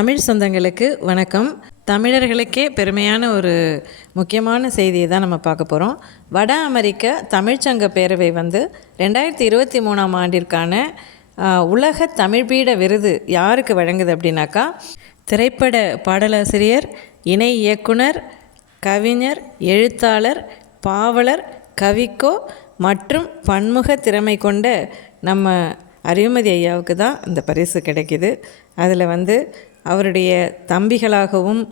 தமிழ் சொந்தங்களுக்கு வணக்கம். தமிழர்களுக்கே பெருமையான ஒரு முக்கியமான செய்தியை தான் நம்ம பார்க்க போகிறோம் வட அமெரிக்க தமிழ்ச்சங்க பேரவை வந்து ரெண்டாயிரத்தி இருபத்தி மூணாம் ஆண்டிற்கான உலக தமிழ்பீட விருது யாருக்கு வழங்குது அப்படின்னாக்கா திரைப்பட பாடலாசிரியர் இணை இயக்குனர் கவிஞர் எழுத்தாளர் பாவலர் கவிக்கோ மற்றும் பன்முக திறமை கொண்ட நம்ம அறிவுமதி ஐயாவுக்கு தான் இந்த பரிசு கிடைக்கிது. அதில் வந்து அவருடைய தம்பிகளாகவும்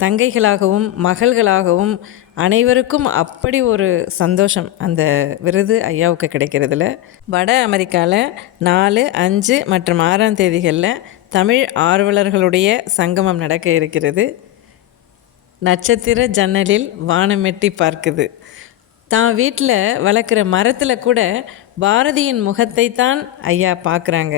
தங்கைகளாகவும் மகள்களாகவும் அனைவருக்கும் அப்படி ஒரு சந்தோஷம் அந்த விருது ஐயாவுக்கு கிடைக்கிறதுல. வட அமெரிக்காவில் நாலு அஞ்சு மற்றும் ஆறாம் தேதிகளில் தமிழ் ஆர்வலர்களுடைய சங்கமம் நடக்க இருக்கிறது. நட்சத்திர ஜன்னலில் வானமெட்டி பார்க்குது. தான் வீட்டில் வளர்க்குற மரத்தில் கூட பாரதியின் முகத்தை தான் ஐயா பார்க்குறாங்க.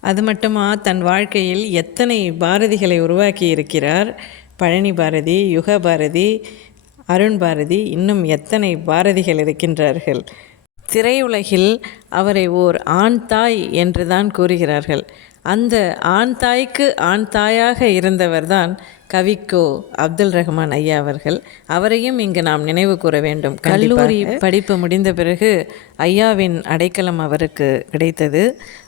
அது மட்டுமா தன் வாழ்க்கையில் எத்தனை பாரதிகளை உருவாக்கி இருக்கிறார் பழனி பாரதி யுக பாரதி அருண் பாரதி இன்னும் எத்தனை பாரதிகள் இருக்கின்றார்கள்? திரையுலகில் அவரை ஓர் ஆண் தாய் என்று தான் கூறுகிறார்கள். அந்த ஆண் தாய்க்கு ஆண் தாயாக இருந்தவர்தான் கவிக்கோ அப்துல் ரஹ்மான் ஐயா அவர்கள். அவரையும் இங்கு நாம் நினைவு கூற வேண்டும். கல்லூரி படிப்பு முடிந்த பிறகு ஐயாவின் அடைக்கலம் அவருக்கு கிடைத்தது.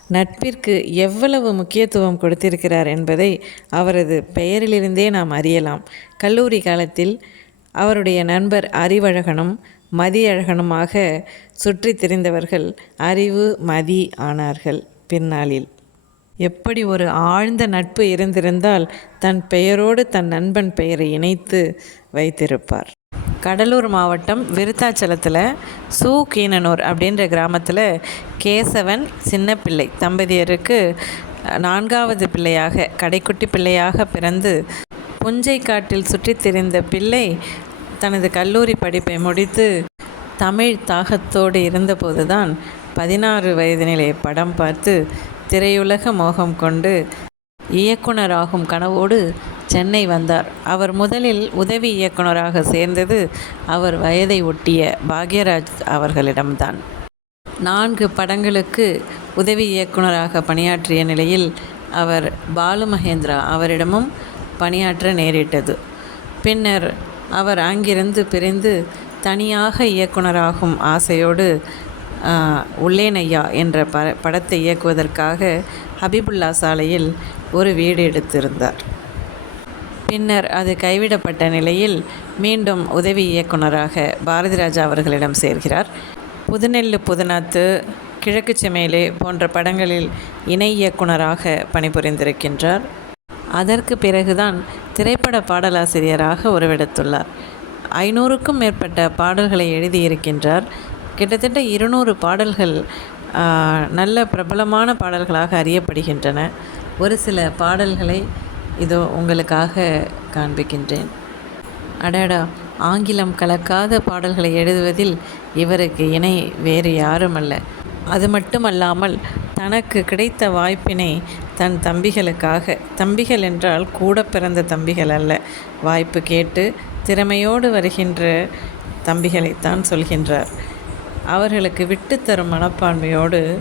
நட்பிற்கு எவ்வளவு முக்கியத்துவம் கொடுத்திருக்கிறார் என்பதை அவரது பெயரிலிருந்தே நாம் அறியலாம். கல்லூரி காலத்தில் அவருடைய நண்பர் அறிவழகனும் மதியழகனுமாக சுற்றித் திரிந்தவர்கள் அறிவு மதி ஆனார்கள். பின்னாளில் எப்படி ஒரு ஆழ்ந்த நட்பு இருந்திருந்தால் தன் பெயரோடு தன் நண்பன் பெயரை இணைத்து வைத்திருப்பார். கடலூர் மாவட்டம் விருத்தாச்சலத்தில் சு கீனனூர் அப்படின்ற கிராமத்தில் கேசவன் சின்னப்பிள்ளை தம்பதியருக்கு நான்காவது பிள்ளையாக கடைக்குட்டி பிள்ளையாக பிறந்து புஞ்சை காட்டில் சுற்றித் திரிந்த பிள்ளை தனது கல்லூரி படிப்பை முடித்து தமிழ் தாகத்தோடு இருந்தபோதுதான் பதினாறு வயதினிலே படம் பார்த்து திரையுலக மோகம் கொண்டு இயக்குனராகும் கனவோடு சென்னை வந்தார். அவர் முதலில் உதவி இயக்குனராக சேர்ந்தது அவர் வயதை ஒட்டிய பாக்யராஜ் அவர்களிடம்தான். நான்கு படங்களுக்கு உதவி இயக்குனராக பணியாற்றிய நிலையில் அவர் பாலு மகேந்திரா அவரிடமும் பணியாற்ற நேரிட்டது. பின்னர் அவர் அங்கிருந்து பிரிந்து தனியாக இயக்குனராகும் ஆசையோடு உள்ளேனையா என்ற ப படத்தை இயக்குவதற்காக ஹபிபுல்லா சாலையில் ஒரு வீடு எடுத்திருந்தார். பின்னர் அது கைவிடப்பட்ட நிலையில் மீண்டும் உதவி இயக்குனராக பாரதி ராஜா அவர்களிடம் சேர்கிறார். புதுநெல்லு புதுநாத்து கிழக்கு செமேலே போன்ற படங்களில் இணை இயக்குனராக பணிபுரிந்திருக்கின்றார். அதற்கு பிறகுதான் திரைப்பட பாடலாசிரியராக உருவெடுத்துள்ளார். ஐநூறுக்கும் மேற்பட்ட பாடல்களை எழுதியிருக்கின்றார். கிட்டத்தட்ட இருநூறு பாடல்கள் நல்ல பிரபலமான பாடல்களாக அறியப்படுகின்றன. ஒரு சில பாடல்களை இதோ உங்களுக்காக காண்பிக்கின்றேன். அடடா! ஆங்கிலம் கலக்காத பாடல்களை எழுதுவதில் இவருக்கு இணை வேறு யாரும் அல்ல அது மட்டுமல்லாமல் தனக்கு கிடைத்த வாய்ப்பினை தன் தம்பிகளுக்காக தம்பிகள் என்றால் கூட பிறந்த தம்பிகள் அல்ல வாய்ப்பு கேட்டு திறமையோடு வருகின்ற தம்பிகளைத்தான் சொல்கின்றார். அவர்களுக்கு விட்டுத்தரும் மனப்பான்மையோடு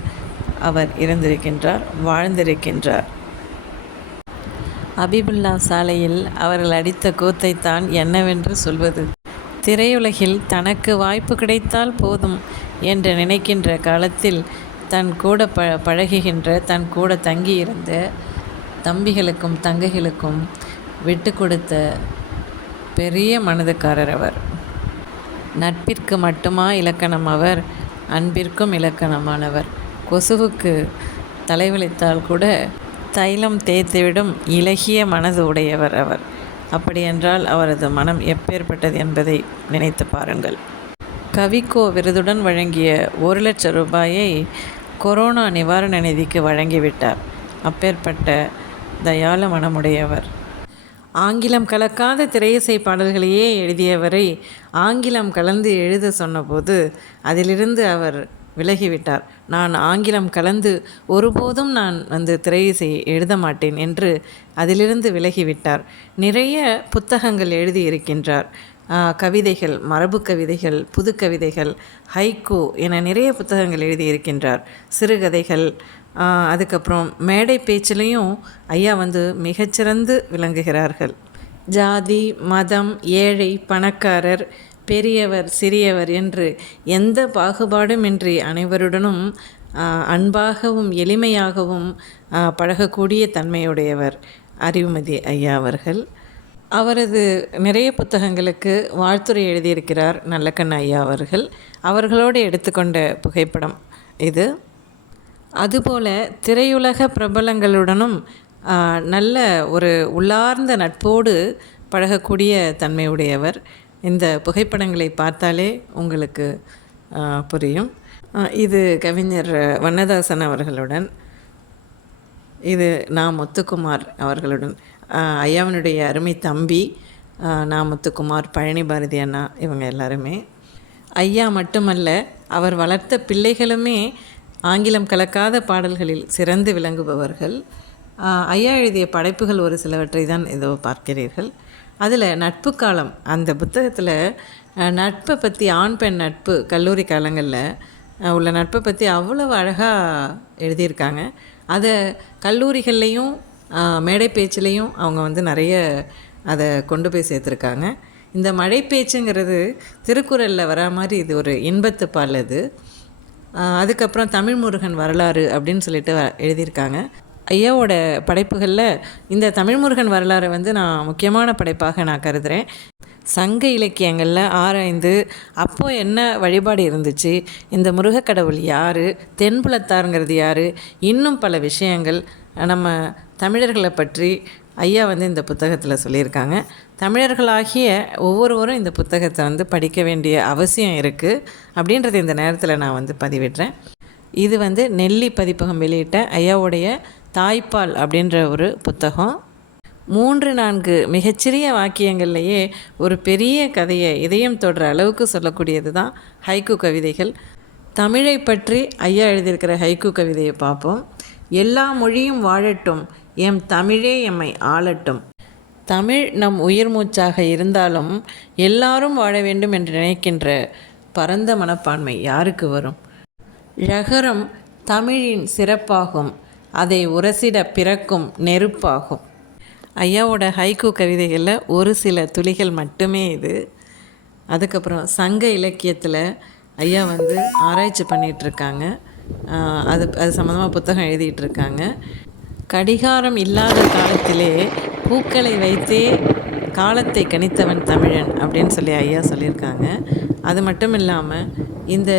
அவர் இருந்திருக்கின்றார் வாழ்ந்திருக்கின்றார். அபிபுல்லா சாலையில் அவர்கள் அடித்த கூத்தைத்தான் என்னவென்று சொல்வது? திரையுலகில் தனக்கு வாய்ப்பு கிடைத்தால் போதும் என்று நினைக்கின்ற காலத்தில் தன் கூட ப பழகுகின்ற தன் கூட தங்கியிருந்த தம்பிகளுக்கும் தங்கைகளுக்கும் விட்டு கொடுத்த பெரிய மனதுக்காரர் அவர். நட்பிற்கு மட்டுமா இலக்கணம் அவர் அன்பிற்கும் இலக்கணமானவர். கொசுவுக்கு தலைவலித்தால் கூட தைலம் தேய்த்துவிடும் இலகிய மனது உடையவர் அவர். அப்படியென்றால் அவரது மனம் எப்பேற்பட்டது என்பதை நினைத்து பாருங்கள். கவிக்கோ விருதுடன் வழங்கிய ஒரு லட்சம் ரூபாயை கொரோனா நிவாரண நிதிக்கு வழங்கிவிட்டார். அப்பேற்பட்ட தயால மனமுடையவர். ஆங்கிலம் கலக்காத திரையிசை பாடல்களையே எழுதியவரை ஆங்கிலம் கலந்து எழுத சொன்னபோது அதிலிருந்து அவர் விலகிவிட்டார். நான் ஆங்கிலம் கலந்து ஒருபோதும் நான் வந்து திரையிசை எழுத மாட்டேன் என்று அதிலிருந்து விலகிவிட்டார். நிறைய புத்தகங்கள் எழுதியிருக்கின்றார். கவிதைகள் மரபு கவிதைகள் புது கவிதைகள் ஹைக்கூ என நிறைய புத்தகங்கள் எழுதியிருக்கின்றார். சிறுகதைகள் அதுக்கப்புறம் மேடை பேச்சிலையும் ஐயா வந்து மிகச்சிறந்து விளங்குகிறார்கள். ஜாதி மதம் ஏழை பணக்காரர் பெரியவர் சிறியவர் என்று எந்த பாகுபாடுமின்றி அனைவருடனும் அன்பாகவும் எளிமையாகவும் பழகக்கூடிய தன்மையுடையவர் அறிவுமதி ஐயா அவர்கள். அவரது நிறைய புத்தகங்களுக்கு வாழ்த்துரை எழுதியிருக்கிறார் நல்லக்கண்ண ஐயா அவர்கள். அவர்களோடு எடுத்துக்கொண்ட புகைப்படம் இது. அதுபோல திரையுலக பிரபலங்களுடனும் நல்ல ஒரு உள்ளார்ந்த நட்போடு பழகக்கூடிய தன்மையுடையவர். இந்த புகைப்படங்களை பார்த்தாலே உங்களுக்கு புரியும். இது கவிஞர் வண்ணதாசன் அவர்களுடன் இது நான் முத்துக்குமார் அவர்களுடன் ஐயாவினுடைய அருமை தம்பி நா நான் முத்துக்குமார் பழனி பாரதி அண்ணா இவங்க எல்லாருமே. ஐயா மட்டுமல்ல அவர் வளர்த்த பிள்ளைகளுமே ஆங்கிலம் கலக்காத பாடல்களில் சிறந்து விளங்குபவர்கள். ஐயா எழுதிய படைப்புகள் ஒரு சிலவற்றை தான் இதோ பார்க்கிறீர்கள். அதில் நட்பு காலம் அந்த புத்தகத்தில் நட்பை பற்றி ஆண் பெண் நட்பு கல்லூரி காலங்களில் உள்ள நட்பை பற்றி அவ்வளவு அழகாக எழுதியிருக்காங்க. அதை கல்லூரிகள்லேயும் மேடை பேச்சுலேயும் அவங்க வந்து நிறைய அதை கொண்டு போய் சேர்த்துருக்காங்க. இந்த மழை பேச்சுங்கிறது திருக்குறளில் வரா மாதிரி இது ஒரு இன்பத்து பால் அது. அதுக்கப்புறம் தமிழ் முருகன் வரலாறு அப்படின்னு சொல்லிட்டு வ- எழுதியிருக்காங்க. ஐயாவோட படைப்புகளில் இந்த தமிழ்முருகன் வரலாறை வந்து நான் முக்கியமான படைப்பாக நான் கருதுகிறேன் சங்க இலக்கியங்களில் ஆராய்ந்து அப்போது என்ன வழிபாடு இருந்துச்சு இந்த முருகக்கடவுள் யார் தென்புலத்தாருங்கிறது யார் இன்னும் பல விஷயங்கள் நம்ம தமிழர்களை பற்றி ஐயா வந்து இந்த புத்தகத்தில் சொல்லியிருக்காங்க. தமிழர்களாகிய ஒவ்வொருவரும் இந்த புத்தகத்தை வந்து படிக்க வேண்டிய அவசியம் இருக்குது அப்படின்றத இந்த நேரத்தில் நான் வந்து பதிவிடுறேன். இது வந்து நெல்லி பதிப்பகம் வெளியிட்ட ஐயாவுடைய தாய்ப்பால் அப்படின்ற ஒரு புத்தகம். மூன்று நான்கு மிகச்சிறிய வாக்கியங்கள்லேயே ஒரு பெரிய கதையை இதயம் தொடர அளவுக்கு சொல்லக்கூடியது தான் ஹைக்கு கவிதைகள். தமிழை பற்றி ஐயா எழுதியிருக்கிற ஹைக்கு கவிதையை பார்ப்போம். எல்லா மொழியும் வாழட்டும் எம் தமிழே எம்மை ஆளட்டும். தமிழ் நம் உயிர் மூச்சாக இருந்தாலும் எல்லாரும் வாழ வேண்டும் என்று நினைக்கின்ற பரந்த மனப்பான்மை யாருக்கு வரும்? ழகரம் தமிழின் சிறப்பாகும். அதை உரசிட பிறக்கும் நெருப்பாகும். ஐயாவோட ஹைக்கூ கவிதைகளில் ஒரு சில துளிகள் மட்டுமே இது. அதுக்கப்புறம் சங்க இலக்கியத்தில் ஐயா வந்து ஆராய்ச்சி பண்ணிகிட்ருக்காங்க அது அது சம்மந்தமாக புத்தகம் எழுதிட்டுருக்காங்க கடிகாரம் இல்லாத காலத்திலே பூக்களை வைத்தே காலத்தை கணித்தவன் தமிழன் அப்படின்னு சொல்லி ஐயா சொல்லியிருக்காங்க. அது மட்டும் இல்லாமல் இந்த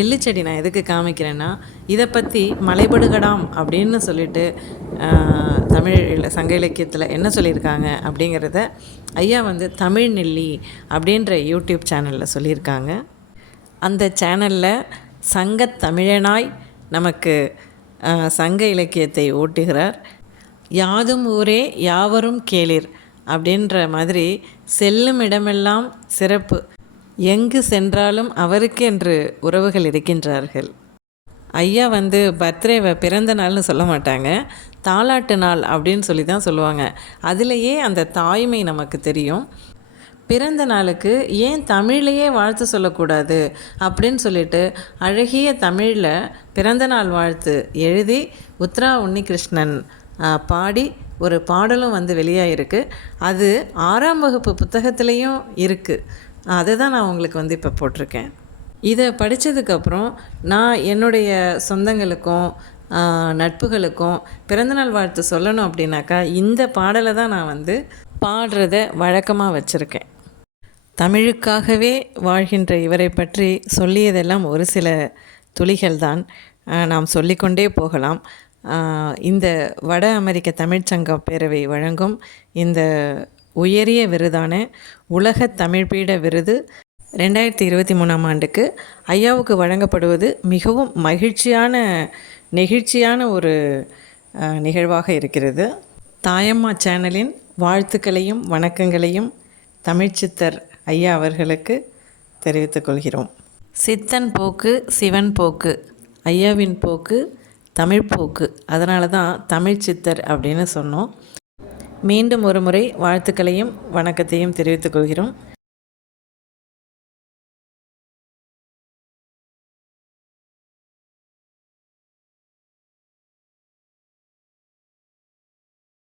எள்ளுச்செடி நான் எதுக்கு காமிக்கிறேன்னா இதை பற்றி மலைபடுகடாம் அப்படின்னு சொல்லிட்டு தமிழ் சங்க இலக்கியத்தில் என்ன சொல்லியிருக்காங்க அப்படிங்கிறத ஐயா வந்து தமிழ் நெல்லி அப்படின்ற யூடியூப் சேனலில் சொல்லியிருக்காங்க. அந்த சேனலில் சங்கத் தமிழனாய் நமக்கு சங்க இலக்கியத்தை ஓட்டுகிறார். யாதும் ஊரே யாவரும் கேளிர் அப்படின்ற மாதிரி செல்லும் இடமெல்லாம் சிறப்பு. எங்கு சென்றாலும் அவருக்கு என்று உறவுகள் இருக்கின்றார்கள். ஐயா வந்து பர்த்டேவை பிறந்த நாள்னு சொல்ல மாட்டாங்க. தாலாட்டு நாள் அப்படின்னு சொல்லி தான் சொல்லுவாங்க. அதுலேயே அந்த தாய்மை நமக்கு தெரியும். பிறந்த நாளுக்கு ஏன் தமிழ்லையே வாழ்த்து சொல்லக்கூடாது அப்படின்னு சொல்லிட்டு அழகிய தமிழில் பிறந்த நாள் வாழ்த்து எழுதி உத்ரா உன்னிகிருஷ்ணன் பாடி ஒரு பாடலும் வந்து வெளியாகிருக்கு அது ஆறாம் வகுப்பு புத்தகத்துலேயும் இருக்குது அதை தான் நான் உங்களுக்கு வந்து இப்போ போட்டிருக்கேன். இதை படித்ததுக்கப்புறம் நான் என்னுடைய சொந்தங்களுக்கும் நட்புகளுக்கும் பிறந்தநாள் வாழ்த்து சொல்லணும் அப்படின்னாக்கா இந்த பாடலை தான் நான் வந்து பாடுறத வழக்கமாக வச்சுருக்கேன். தமிழுக்காகவே வாழ்கின்ற இவரை பற்றி சொல்லியதெல்லாம் ஒரு சில துளிகள் தான் நாம் சொல்லிக்கொண்டே போகலாம். இந்த வட அமெரிக்க தமிழ்ச்சங்க பேரவை வழங்கும் இந்த உயரிய விருதான உலக தமிழ்பீட விருது ரெண்டாயிரத்தி இருபத்தி மூணாம் ஆண்டுக்கு ஐயாவுக்கு வழங்கப்படுவது மிகவும் மகிழ்ச்சியான நெகிழ்ச்சியான ஒரு நிகழ்வாக இருக்கிறது. தாயம்மா சேனலின் வாழ்த்துக்களையும் வணக்கங்களையும் தமிழ்ச்சித்தர் ஐயா அவர்களுக்கு தெரிவித்துக் கொள்கிறோம். சித்தன் போக்கு சிவன் போக்கு ஐயாவின் போக்கு தமிழ் போக்கு. அதனால தான் தமிழ் சித்தர் அப்படின்னு சொன்னோம். மீண்டும் ஒரு முறை வாழ்த்துக்களையும் வணக்கத்தையும் தெரிவித்துக் கொள்கிறோம்.